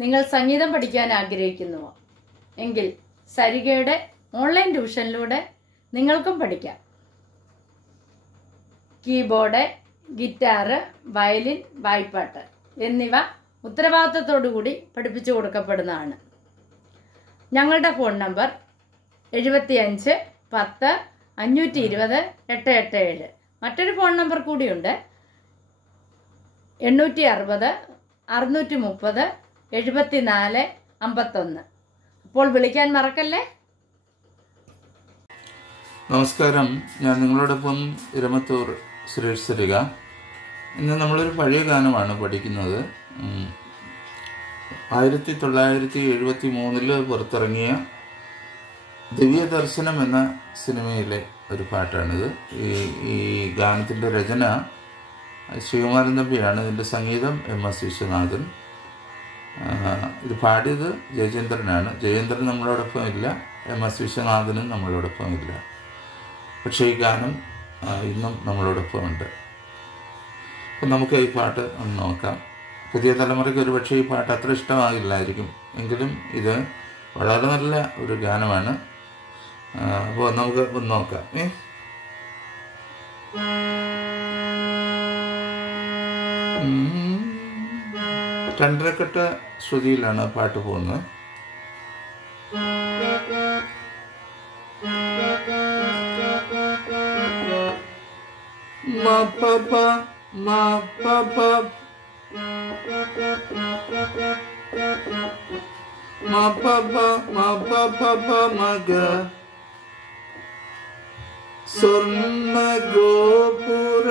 നിങ്ങൾ സംഗീതം പഠിക്കാൻ ആഗ്രഹിക്കുന്നുവോ എങ്കിൽ സരിഗയുടെ ഓൺലൈൻ ട്യൂഷനിലൂടെ നിങ്ങൾക്കും പഠിക്കാം. കീബോർഡ്, ഗിറ്റാറ്, വയലിൻ, വായ്പ്പാട്ട് എന്നിവ ഉത്തരവാദിത്തത്തോടുകൂടി പഠിപ്പിച്ചു കൊടുക്കപ്പെടുന്നതാണ്. ഞങ്ങളുടെ ഫോൺ നമ്പർ 75 10 520 887. മറ്റൊരു ഫോൺ നമ്പർ കൂടിയുണ്ട്, 860 630 74 51. അപ്പോൾ വിളിക്കാൻ മറക്കല്ലേ. നമസ്കാരം, ഞാൻ നിങ്ങളോടൊപ്പം ഇരമത്തൂർ സുരേഷ് സരിക. ഇന്ന് നമ്മളൊരു പഴയ ഗാനമാണ് പഠിക്കുന്നത്. 1973 പുറത്തിറങ്ങിയ ദിവ്യദർശനം എന്ന സിനിമയിലെ ഒരു പാട്ടാണിത്. ഈ ഗാനത്തിൻ്റെ രചന ശ്രീകുമാരൻ തമ്പിയാണ്. ഇതിൻ്റെ സംഗീതം MS വിശ്വനാഥൻ. ഇത് പാടിയത് ജയചന്ദ്രനാണ്. ജയചന്ദ്രൻ നമ്മളോടൊപ്പം ഇല്ല, MS വിശ്വനാഥനും നമ്മളോടൊപ്പം ഇല്ല. പക്ഷേ ഈ ഗാനം ഇന്നും നമ്മളോടൊപ്പം ഉണ്ട്. അപ്പം നമുക്ക് ഈ പാട്ട് ഒന്ന് നോക്കാം. പുതിയ തലമുറയ്ക്ക് ഒരു പക്ഷേ ഈ പാട്ട് അത്ര ഇഷ്ടമാകില്ലായിരിക്കും, എങ്കിലും ഇത് വളരെ നല്ല ഒരു ഗാനമാണ്. അപ്പോൾ നമുക്ക് ഒന്ന് നോക്കാം. രണ്ടരക്കെട്ട ശ്രുതിയിലാണ് പാട്ട് പോകുന്നത്. മഗ സ്വർണ്ണ ഗോപുര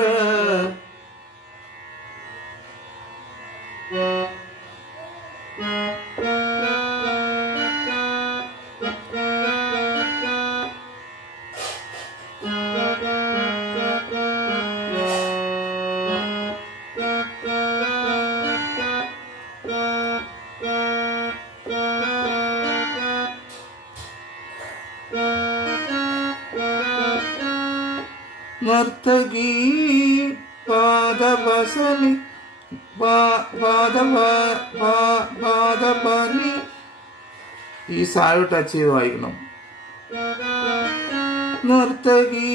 നർത്തകീ പാദവസനി പാദപനി. ഈ സായോ ടച്ച് ചെയ്ത് വായിക്കണം. നർത്തകീ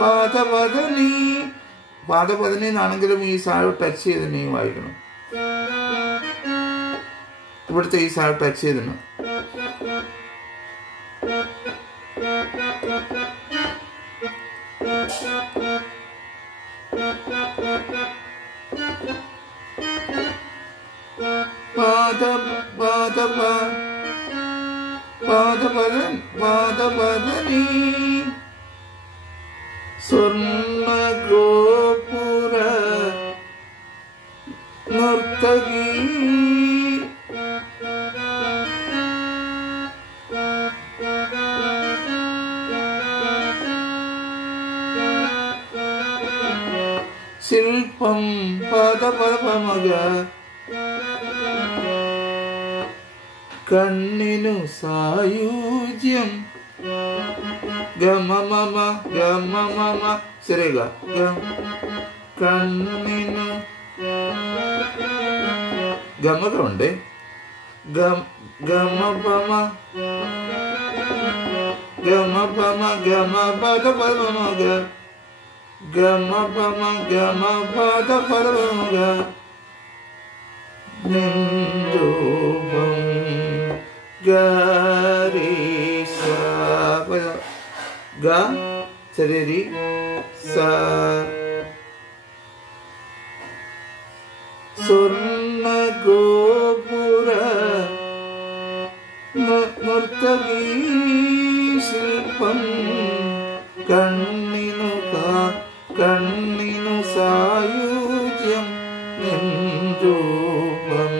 പാദപദനി. പാദപദനി എന്നാണെങ്കിലും ഈ സായോ ടച്ച് ചെയ്ത് നീ വായിക്കണം. ഇവിടുത്തെ ഈ സായോ ടച്ച് ചെയ്തിന്. പാദപദനി സ്വർണ്ണ ഗോപുര നർത്തകീ ശില്പം പദപദമഗ കണ്ണിനു സായുജ്യം ഗമമമ ഗമമമ ശരിക കണ്ണിനു ഗമകമുണ്ട്. ഗമപമ ഗമപമ ഗമപദപദമഗ ഗമപമ ഗമപദപദമഗ നിൻരൂപം ഗരീസ ഗ ശരി സ സ്വർണ്ണ ഗോപുര നർത്തകീ ശില്പം കണ്ണിനു സായുജ്യം നിൻരൂപം.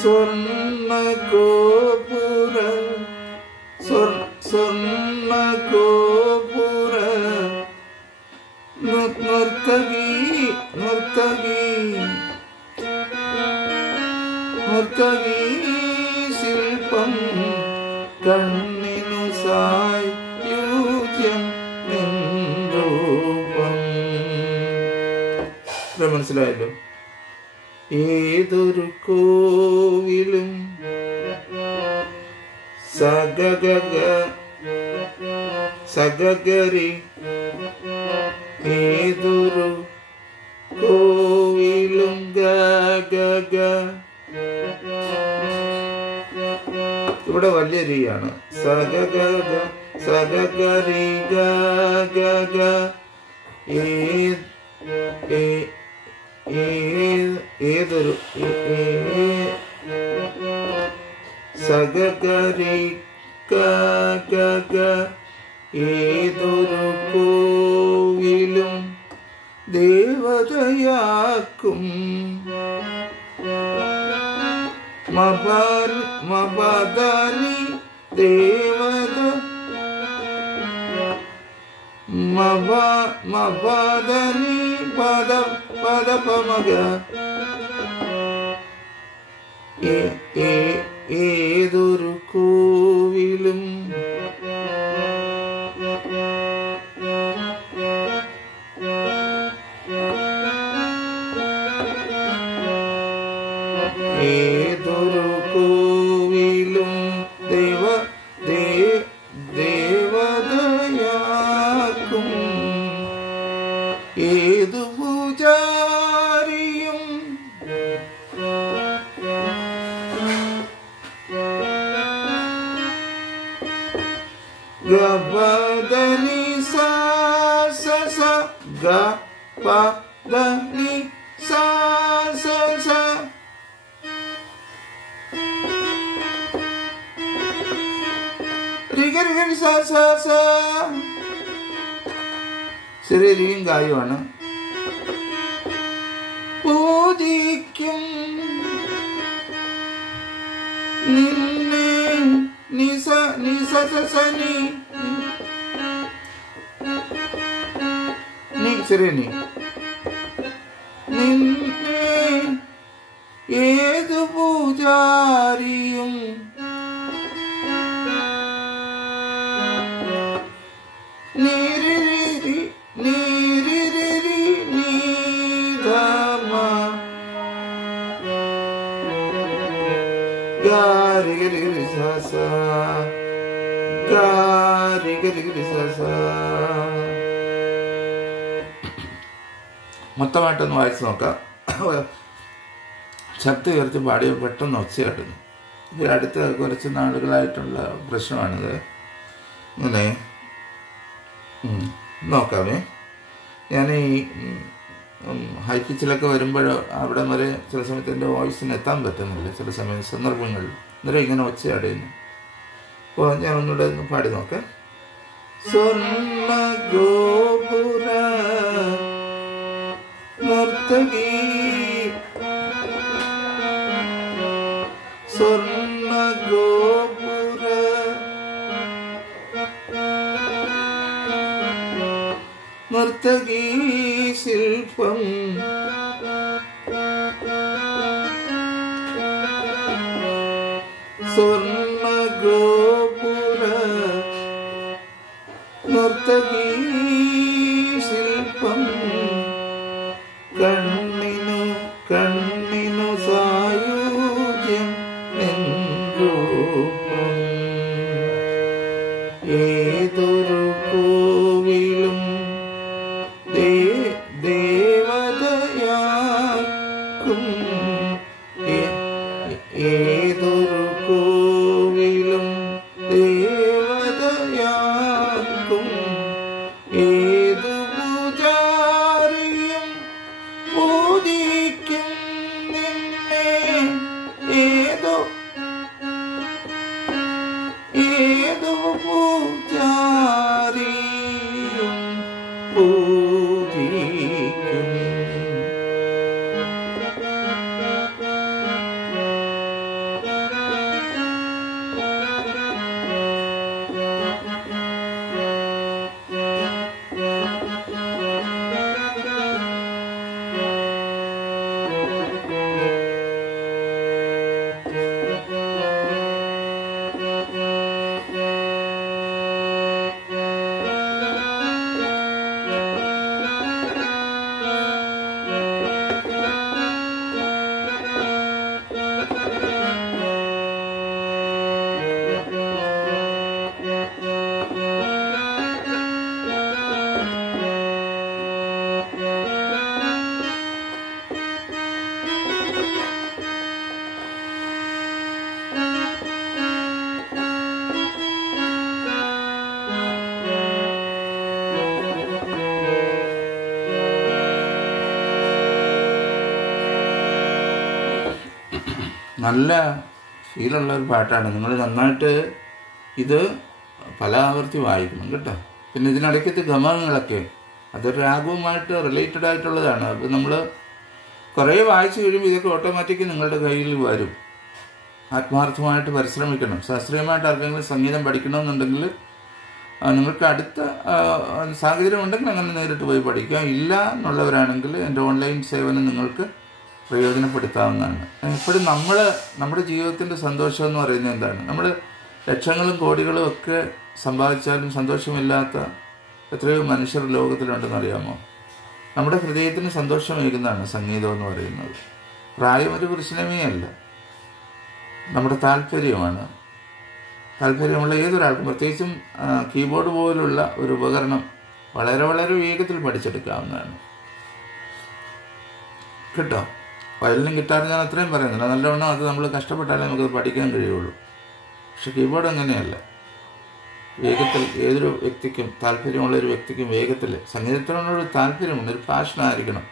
സ്വർണ്ണ ഗോപുര സ്വർണ്ണ ഗോപുര ആശ്രയം മനസ്സിലായല്ലോ. ഏതൊരു കോവിലും സഗഗരി ഏതൊരു കോവിലും ഗഗ. ഇവിടെ വലിയ രീയാണ്. സഗഗരി ഗഗ. ഏതൊരു സഗഗരി ഗഗ. ഏതൊരു കോവിലും ദേവതയാക്കും. മബദനി ദേവത മബദനി പദപമഗ. ഏതൊരു കോവിലും ഏതൊരു കോവിലും ദേവതയാക്കും. ഏതു പൂജാരിയും ഗപദനി സ ഗപദനി സ ശരീരം ഗായമാണ്. പൂജിക്കും നിന്നെ നിസനി ശരി നിന്നെ ഏതു പൂജാരിയും മൊത്തമായിട്ടൊന്ന് വായിച്ച് നോക്കാം. ശക്തി ഉയർത്തി പാടിയ പെട്ടെന്ന് ഒച്ചയാടുന്നു. ഇത് അടുത്ത കുറച്ച് നാളുകളായിട്ടുള്ള പ്രശ്നമാണിത്. ഇങ്ങനെ നോക്കാമേ. ഞാൻ ഈ ഹൈ പിച്ചിലൊക്കെ വരുമ്പോൾ അവിടെ വരെ ചില സമയത്ത് എൻ്റെ വോയിസിന് എത്താൻ പറ്റുന്നില്ല. ചില സന്ദർഭങ്ങളിൽ അന്നേരം ഇങ്ങനെ ഒച്ചയാടുന്നു. അപ്പോൾ ഞാൻ ഒന്നുകൂടെ ഒന്ന് പാടി നോക്കാം. സ്വർണ്ണ ഗോപുര നർത്തകി സ്വർണ്ണ ഗോപുര നർത്തകി ശില്പം സ്വർണ്ണ ഗോപുര നർത്തകീ ശില്പം കണ്ണിനു സായുജ്യം നിൻരൂപം ഏതൊരു കോവിലും ദേവതയാക്കും ഏതൊരു കോവിലും ദേവതയാക്കും ഏതു പൂജാരിയും നല്ല ശീലമുള്ള ഒരു പാട്ടാണ്. നിങ്ങൾ നന്നായിട്ട് ഇത് പല ആവർത്തി വായിക്കണം കേട്ടോ. പിന്നെ ഇതിനിടയ്ക്കത്തെ ഗമകങ്ങളൊക്കെ അതൊരു രാഗവുമായിട്ട് റിലേറ്റഡ് ആയിട്ടുള്ളതാണ്. അപ്പോൾ നമ്മൾ കുറേ വായിച്ചു കഴിയുമ്പോൾ ഇതൊക്കെ ഓട്ടോമാറ്റിക്കലി നിങ്ങളുടെ കയ്യിൽ വരും. ആത്മാർത്ഥമായിട്ട് പരിശ്രമിക്കണം. ശാസ്ത്രീയമായിട്ട് ആർക്കെങ്കിലും സംഗീതം പഠിക്കണമെന്നുണ്ടെങ്കിൽ നിങ്ങൾക്ക് അടുത്ത സാഹചര്യം ഉണ്ടെങ്കിൽ അങ്ങനെ നേരിട്ട് പോയി പഠിക്കാം. ഇല്ല എന്നുള്ളവരാണെങ്കിൽ എൻ്റെ ഓൺലൈൻ സേവനം നിങ്ങൾക്ക് പ്രയോജനപ്പെടുത്താവുന്നതാണ്. എപ്പോഴും നമ്മുടെ ജീവിതത്തിൻ്റെ സന്തോഷം എന്ന് പറയുന്നത് എന്താണ്? നമ്മൾ ലക്ഷങ്ങളും കോടികളും ഒക്കെ സമ്പാദിച്ചാലും സന്തോഷമില്ലാത്ത എത്രയോ മനുഷ്യർ ലോകത്തിലുണ്ടെന്ന് അറിയാമോ? നമ്മുടെ ഹൃദയത്തിന് സന്തോഷമേകുന്നതാണ് സംഗീതം എന്ന് പറയുന്നത്. പ്രായം ഒരു പ്രശ്നമേ അല്ല, നമ്മുടെ താല്പര്യമാണ്. താല്പര്യമുള്ള ഏതൊരാൾക്കും, പ്രത്യേകിച്ചും കീബോർഡ് പോലുള്ള ഒരു ഉപകരണം വളരെ വളരെ വേഗത്തിൽ പഠിച്ചെടുക്കാവുന്നതാണ് കേട്ടോ. വയലിനും ഗിറ്റാറും ഞാൻ അത്രയും പറയുന്നില്ല, നല്ലവണ്ണം അത് നമ്മൾ കഷ്ടപ്പെട്ടാലേ നമുക്കത് പഠിക്കാൻ കഴിയുള്ളൂ. പക്ഷെ കീബോർഡ് അങ്ങനെയല്ല. വേഗത്തിൽ ഏതൊരു വ്യക്തിക്കും, താല്പര്യമുള്ളൊരു വ്യക്തിക്കും വേഗത്തിൽ സംഗീതത്തിനോടൊരു താല്പര്യമുണ്ട്, ഒരു പാഷനായിരിക്കണം.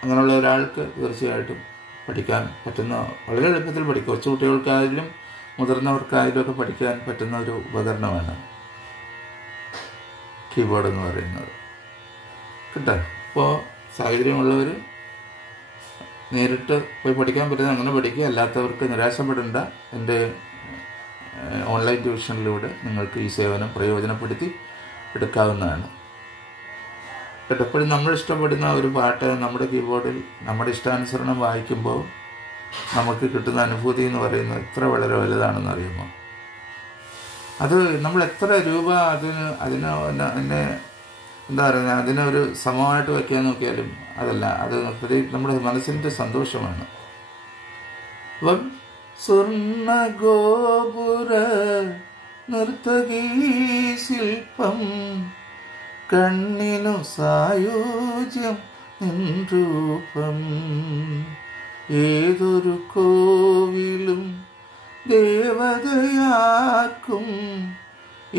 അങ്ങനെയുള്ള ഒരാൾക്ക് തീർച്ചയായിട്ടും പഠിക്കാൻ പറ്റുന്ന, വളരെ എളുപ്പത്തിൽ പഠിക്കും. കൊച്ചു കുട്ടികൾക്കായാലും മുതിർന്നവർക്കായാലും ഒക്കെ പഠിക്കാൻ പറ്റുന്ന ഒരു ഉപകരണമാണ് കീബോർഡ് എന്ന് പറയുന്നത് കേട്ടോ. അപ്പോൾ സാഹചര്യമുള്ളവർ നേരിട്ട് പോയി പഠിക്കാൻ പറ്റുന്ന അങ്ങനെ പഠിക്കുക. അല്ലാത്തവർക്ക് നിരാശപ്പെടേണ്ട. എൻ്റെ ഓൺലൈൻ ട്യൂഷനിലൂടെ നിങ്ങൾക്ക് ഈ സേവനം പ്രയോജനപ്പെടുത്തി എടുക്കാവുന്നതാണ് കേട്ടോ. എപ്പോഴും നമ്മൾ ഇഷ്ടപ്പെടുന്ന ഒരു പാട്ട് നമ്മുടെ കീബോർഡിൽ നമ്മുടെ ഇഷ്ടാനുസരണം വായിക്കുമ്പോൾ നമുക്ക് കിട്ടുന്ന അനുഭൂതി എന്ന് പറയുന്നത് എത്ര വളരെ വലുതാണെന്ന് അറിയുമോ? അത് നമ്മൾ എത്ര രൂപ അതിന് എന്താ പറയുക, അതിനൊരു സമമായിട്ട് വയ്ക്കാൻ നോക്കിയാലും അതല്ല, അത് നമ്മുടെ മനസ്സിൻ്റെ സന്തോഷമാണ്. അപ്പം സ്വർണ്ണ ഗോപുര നർത്തകീ ശില്പം കണ്ണിനു സായുജ്യം നിൻരൂപം ഏതൊരു കോവിലും ദേവതയാക്കും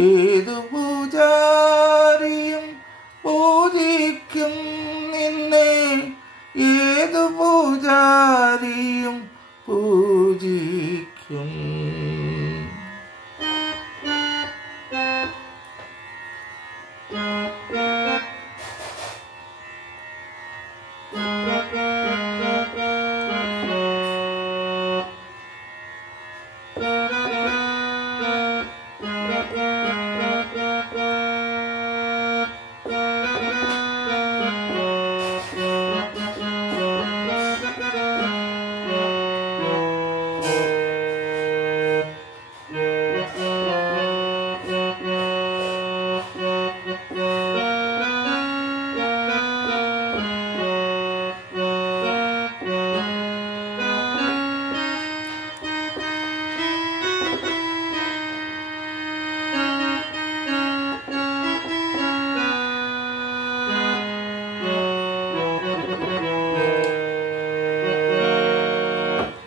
ഏതു പൂജാരിയും പൂജിക്കും നിന്നെ ഏതു പൂജാരിയും പൂജിക്കും.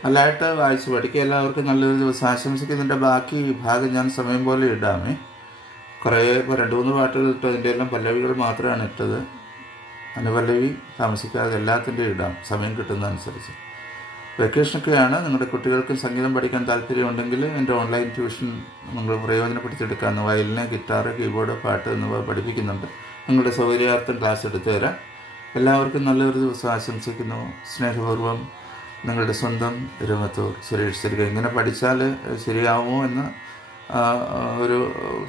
നല്ലതായിട്ട് വായിച്ച് പഠിക്കുക. എല്ലാവർക്കും നല്ലൊരു ദിവസം ആശംസിക്കുന്നതിൻ്റെ ബാക്കി ഭാഗം ഞാൻ സമയം പോലെ ഇടാമേ. കുറേ ഇപ്പോൾ 2-3 പാട്ടുകൾ ഇട്ടു, അതിൻ്റെ എല്ലാം പല്ലവികൾ മാത്രമാണ് ഇട്ടത്. അനുപല്ലവി താമസിക്കാതെ എല്ലാത്തിൻ്റെയും ഇടാം സമയം കിട്ടുന്നതനുസരിച്ച്. വെക്കേഷനൊക്കെയാണ്. നിങ്ങളുടെ കുട്ടികൾക്കും സംഗീതം പഠിക്കാൻ താല്പര്യമുണ്ടെങ്കിൽ എൻ്റെ ഓൺലൈൻ ട്യൂഷൻ നിങ്ങൾ പ്രയോജനപ്പെടുത്തിയെടുക്കാവുന്ന വയലിന്, ഗിറ്റാർ, കീബോർഡ്, പാട്ട് എന്നിവ പഠിപ്പിക്കുന്നുണ്ട്. നിങ്ങളുടെ സൗകര്യാർത്ഥം ക്ലാസ് എടുത്തു തരാം. എല്ലാവർക്കും നല്ലൊരു ദിവസം ആശംസിക്കുന്നു. സ്നേഹപൂർവ്വം നിങ്ങളുടെ സ്വന്തം രമത്തൂർ സുരേഷ് സരിക. ഇങ്ങനെ പഠിച്ചാൽ ശരിയാവുമോ എന്ന് ഒരു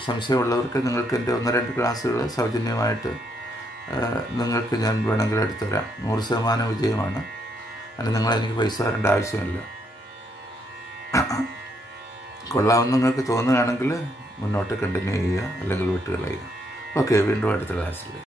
സംശയമുള്ളവർക്ക് നിങ്ങൾക്ക് എൻ്റെ 1-2 ക്ലാസ്സുകൾ സൗജന്യമായിട്ട് നിങ്ങൾക്ക് ഞാൻ വേണമെങ്കിൽ എടുത്തുതരാം. 100% വിജയമാണ്. അതിന് നിങ്ങളെനിക്ക് പൈസ തരേണ്ട ആവശ്യമില്ല. കൊള്ളാമെന്ന് നിങ്ങൾക്ക് തോന്നുകയാണെങ്കിൽ മുന്നോട്ട് കണ്ടിന്യൂ ചെയ്യുക, അല്ലെങ്കിൽ വിട്ടുകളയുക. ഓക്കെ, വീണ്ടും അടുത്ത ക്ലാസ്സിൽ.